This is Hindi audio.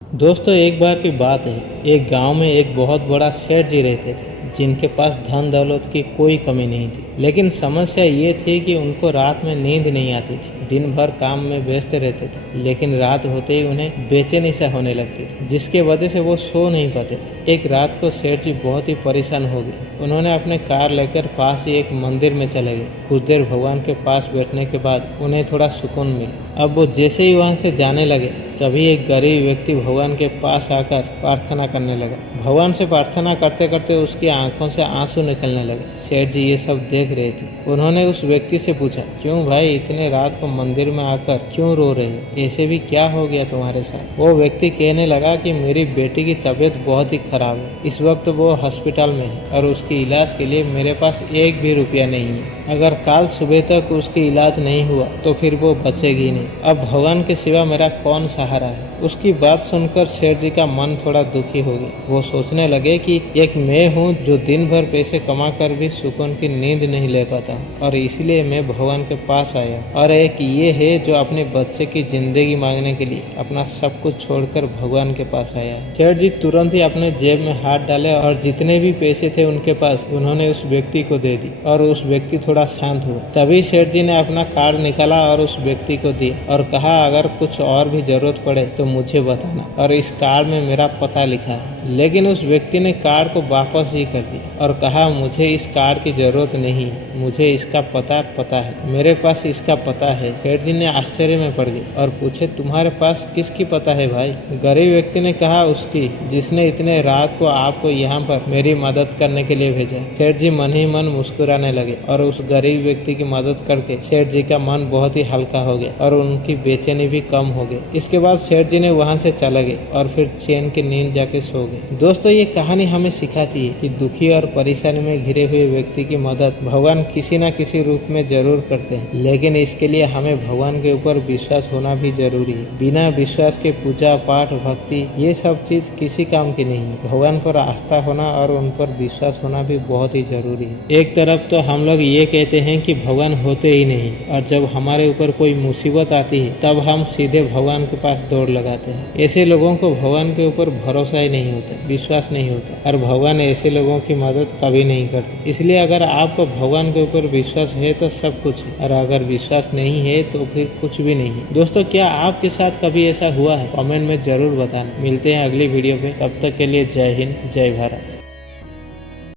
दोस्तों एक बार की बात है। एक गांव में एक बहुत बड़ा सेठ जी रहते थे जिनके पास धन दौलत की कोई कमी नहीं थी। लेकिन समस्या ये थी कि उनको रात में नींद नहीं आती थी। दिन भर काम में व्यस्त रहते थे, लेकिन रात होते ही उन्हें बेचैनी सा होने लगती थी, जिसके वजह से वो सो नहीं पाते थे। एक रात को सेठ जी बहुत ही परेशान हो गए। उन्होंने अपने कार लेकर पास ही एक मंदिर में चले गए। कुछ देर भगवान के पास बैठने के बाद उन्हें थोड़ा सुकून मिला। अब वो जैसे ही वहां से जाने लगे, तभी एक गरीब व्यक्ति भगवान के पास आकर प्रार्थना करने लगा। भगवान से प्रार्थना करते करते उसकी आंखों से आंसू निकलने लगे। सेठ जी ये सब देख रहे थे। उन्होंने उस व्यक्ति से पूछा, क्यों भाई इतने रात को मंदिर में आकर क्यों रो रहे हो? ऐसे भी क्या हो गया तुम्हारे साथ? वो व्यक्ति कहने लगा कि मेरी बेटी की तबीयत बहुत ही खराब है। इस वक्त वो हॉस्पिटल में है और उसके इलाज के लिए मेरे पास एक भी रुपया नहीं है। अगर कल सुबह तक उसकी इलाज नहीं हुआ तो फिर वो बचेगी नहीं। अब भगवान के सिवा मेरा कौन सहारा है? उसकी बात सुनकर सेठ जी का मन थोड़ा दुखी हो गया। वो सोचने लगे कि एक मैं हूँ जो दिन भर पैसे कमा कर भी सुकून की नींद नहीं ले पाता और इसलिए मैं भगवान के पास आया, और एक ये है जो अपने बच्चे की जिंदगी मांगने के लिए अपना सब कुछ छोड़कर भगवान के पास आया। सेठ जी तुरंत ही अपने जेब में हाथ डाले और जितने भी पैसे थे उनके पास उन्होंने उस व्यक्ति को दे दी और उस व्यक्ति थोड़ा शांत हुआ। तभी सेठ जी ने अपना कार्ड निकाला और उस व्यक्ति को दिया और कहा, अगर कुछ और भी जरूरत पड़े तो मुझे बताना, और इस कार्ड में मेरा पता लिखा है। लेकिन उस व्यक्ति ने कार्ड को वापस ही कर दिया और कहा, मुझे इस कार्ड की जरूरत नहीं, मुझे इसका पता है, मेरे पास इसका पता है। सेठ जी ने आश्चर्य में पड़ गए और पूछे, तुम्हारे पास किसकी पता है भाई? गरीब व्यक्ति ने कहा, उसकी जिसने इतने रात को आपको यहाँ पर मेरी मदद करने के लिए भेजा। सेठ जी मन ही मन मुस्कुराने लगे और उस गरीब व्यक्ति की मदद करके सेठ जी का मन बहुत ही हल्का हो गया और उनकी बेचैनी भी कम हो गई। इसके बाद सेठ जी ने वहां से चले गए और फिर चैन की नींद जाके सो गए। दोस्तों ये कहानी हमें सिखाती है कि दुखी और परेशानी में घिरे हुए व्यक्ति की मदद भगवान किसी न किसी रूप में जरूर करते हैं, लेकिन इसके लिए हमें भगवान के ऊपर विश्वास होना भी जरूरी है। बिना विश्वास के पूजा पाठ भक्ति ये सब चीज किसी काम की नहीं है। भगवान पर आस्था होना और उन पर विश्वास होना भी बहुत ही जरूरी है। एक तरफ तो हम लोग ये कहते हैं कि भगवान होते ही नहीं, और जब हमारे ऊपर कोई मुसीबत आती है तब हम सीधे भगवान के पास दौड़ लगाते हैं। ऐसे लोगों को भगवान के ऊपर भरोसा ही नहीं होता, विश्वास नहीं होता, और भगवान ऐसे लोगों की मदद कभी नहीं करते। इसलिए अगर आपको भगवान के ऊपर विश्वास है तो सब कुछ है, और अगर विश्वास नहीं है तो फिर कुछ भी नहीं है। दोस्तों क्या आपके साथ कभी ऐसा हुआ है? कमेंट में जरूर बताना। मिलते हैं अगली वीडियो में, तब तक के लिए जय हिंद, जय भारत।